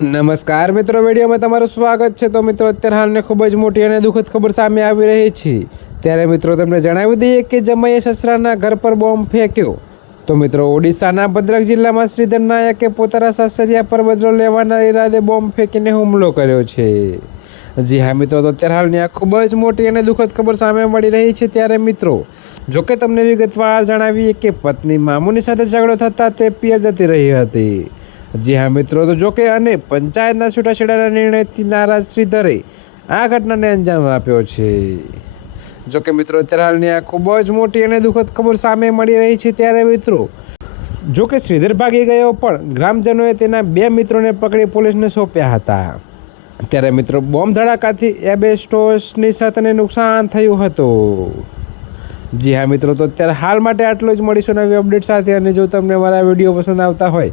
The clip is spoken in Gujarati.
નમસ્કાર મિત્રો, વિડીયોમાં તમારું સ્વાગત છે. તો મિત્રો, અત્યારે હાલને ખૂબ જ મોટી અને દુઃખદ ખબર સામે આવી રહી છે. ત્યારે મિત્રો, તમને જણાવી દઈએ કે જમાઈએ સસરાના ઘર પર બોમ્બ ફેંક્યો. તો મિત્રો, ઓડિશાના ભદ્રક જિલ્લામાં શ્રીધર નાયકે પોતાના સાસરિયા પર બદલો લેવાના ઈરાદે બોમ્બ ફેંકીને હુમલો કર્યો છે. જી હા મિત્રો, તો અત્યારે હાલની આ ખૂબ જ મોટી અને દુઃખદ ખબર સામે મળી રહી છે. ત્યારે મિત્રો, જોકે તમને વિગતવાર જણાવીએ કે પત્ની મામુની સાથે ઝઘડો થતાં તે પિયર જતી રહી હતી. જી હા મિત્રો, તો જોકે અને પંચાયતના છૂટાછેડાના નિર્ણયથી નારાજ શ્રીધરે આ ઘટનાને અંજામ આપ્યો છે. જોકે મિત્રો, અત્યારે હાલની આ ખૂબ જ મોટી અને દુઃખદ ખબર સામે મળી રહી છે ત્યારે મિત્રો, જોકે શ્રીધર ભાગી ગયો પણ ગ્રામજનોએ તેના બે મિત્રોને પકડી પોલીસને સોંપ્યા હતા. ત્યારે મિત્રો, બોમ્બ ધડાકાથી એબેસ્ટોસની સતને નુકસાન થયું હતું. જી હા મિત્રો, તો અત્યારે હાલ માટે આટલું જ મળીશું નવી અપડેટ સાથે અને જો તમને મારા વીડિયો પસંદ આવતા હોય